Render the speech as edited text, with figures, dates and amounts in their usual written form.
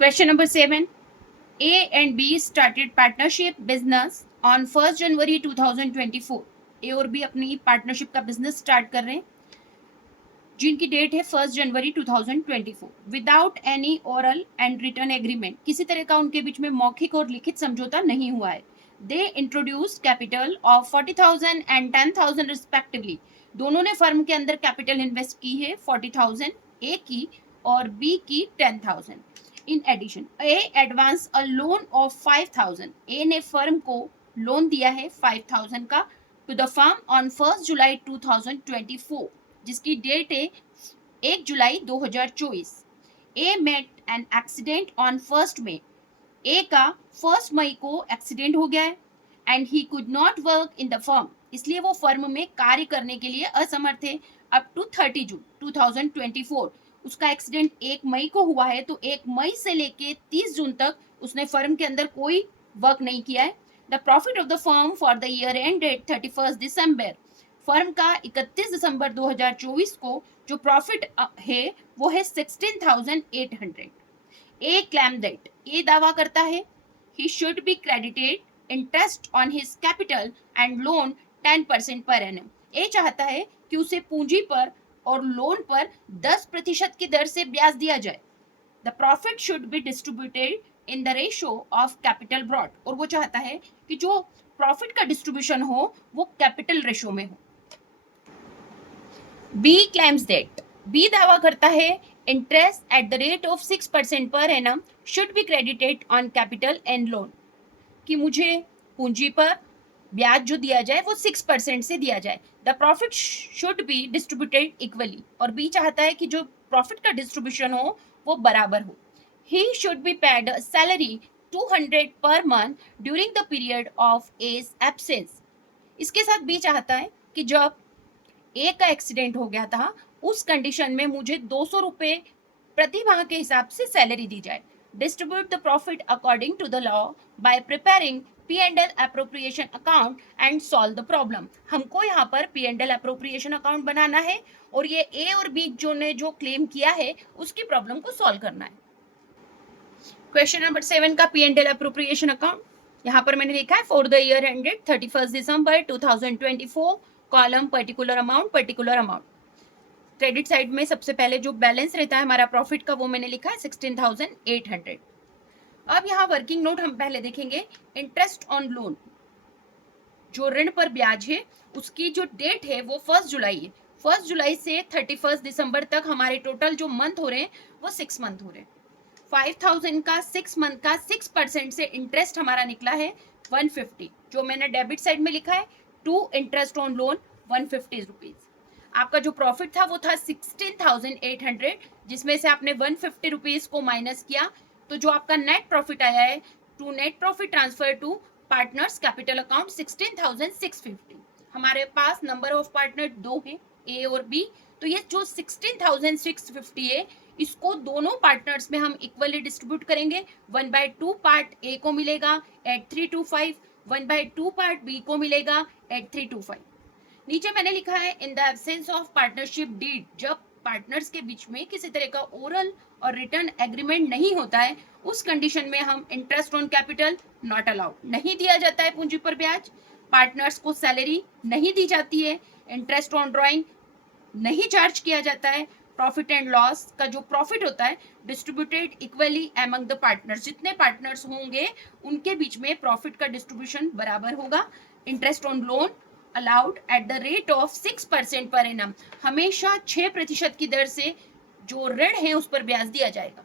Question number 7. A and B started partnership business on 1st January 2024. ए और B अपनी partnership का business start कर रहे हैं जिनकी डेट है 1st January 2024 without any oral and return agreement. किसी तरह का उनके बीच में मौखिक और लिखित समझौता नहीं हुआ है। They introduce capital of 40,000 and 10,000 respectively. दोनों ने फर्म के अंदर कैपिटल इन्वेस्ट की है 40,000 ए की और बी की 10,000। In addition A advance a loan of 5,000। A ने फर्म को लोन दिया है 5,000 का to the firm on 1st July 2024 जिसकी डेट है 1 जुलाई 2024। A met an accident on 1st May. A का 1 मई को एक्सीडेंट हो गया है and he could not work in the firm. इसलिए वो फर्म में कार्य करने के लिए असमर्थ थे अप टू 30 जून 2024। उसका एक्सीडेंट 1 मई को हुआ है तो 1 मई से लेके 30 जून तक उसने फर्म के अंदर कोई वर्क नहीं किया है। The profit of the firm for the year ended 31 December. Firm का 31 दिसंबर 2024 को जो प्रॉफिट है वो है 16,800। ए क्लेम दैट। ए दावा करता है ही should be credited interest on his capital and loan 10% per annum. ए चाहता है कि उसे पूंजी पर और लोन पर 10% की दर से ब्याज दिया जाए। The profit should be distributed in the ratio of capital brought. और वो चाहता है कि जो प्रॉफिट का डिस्ट्रीब्यूशन हो वो कैपिटल रेशियो में हो। B claims that. बी दावा करता है interest at the rate of 6% per annum should be credited on capital and loan. कि मुझे पूंजी पर ब्याज जो दिया जाए वो 6% से दिया जाए। The profit should be distributed equally. और बी चाहता है कि जो प्रॉफिट का डिस्ट्रीब्यूशन हो वो बराबर हो। He should be paid salary 200 per month during the period of his absence. इसके साथ बी चाहता है कि जब ए का एक्सीडेंट हो गया था उस कंडीशन में मुझे 200 रुपये प्रति माह के हिसाब से सैलरी दी जाए। Distribute the profit according to the law by preparing P&L appropriation account and solve the problem. हमको यहाँ पर P&L एप्रोप्रिएशन अकाउंट बनाना है और ये ए और बी जो क्लेम किया है उसकी प्रॉब्लम को सॉल्व करना है। क्वेश्चन नंबर 7 का P&L एप्रोप्रिएशन अकाउंट यहाँ पर मैंने लिखा है for the year ended 31 December 2024 column particular amount. Credit side में सबसे पहले जो बैलेंस रहता है हमारा प्रॉफिट का वो मैंने लिखा है 16,800। अब यहाँ वर्किंग नोट हम पहले देखेंगे। इंटरेस्ट ऑन लोन जो ऋण पर ब्याज है उसकी जो डेट है वो 1 जुलाई है। 1 जुलाई से 31 दिसंबर तक हमारे टोटल जो मंथ हो रहे हैं वो 6 मंथ हो रहे हैं। 5,000 का 6 मंथ का 6% से इंटरेस्ट हमारा निकला है 150 जो मैंने डेबिट साइड में लिखा है to interest on loan 150 rupees. आपका जो प्रॉफिट था वो था 16,800 जिसमें से आपने 150 रुपीज को माइनस किया तो जो आपका नेट प्रॉफिट आया है to net profit transfer to partners capital account 16,650। हमारे पास नंबर ऑफ पार्टनर 2 हैं ए और बी। तो ये जो 16,650 है इसको दोनों पार्टनर्स में हम इक्वली डिस्ट्रीब्यूट करेंगे। 1/2 पार्ट ए को मिलेगा एट 325, 1/2 पार्ट बी को मिलेगा एट 325। नीचे मैंने लिखा है in the absence of partnership deed. जब पार्टनर्स के बीच में किसी तरह का ओरल और रिटर्न एग्रीमेंट नहीं होता है उस कंडीशन में हम interest on capital not allowed, नहीं दिया जाता है पूंजी पर ब्याज। पार्टनर्स को सैलरी नहीं दी जाती है। इंटरेस्ट ऑन ड्रॉइंग नहीं चार्ज किया जाता है। प्रॉफिट एंड लॉस का जो प्रॉफिट होता है distributed equally among the partners. जितने पार्टनर्स होंगे उनके बीच में प्रॉफिट का डिस्ट्रीब्यूशन बराबर होगा। Interest on loan allowed at the rate of 6% per annum. हमेशा 6% की दर से जो ऋण है उस पर ब्याज दिया जाएगा।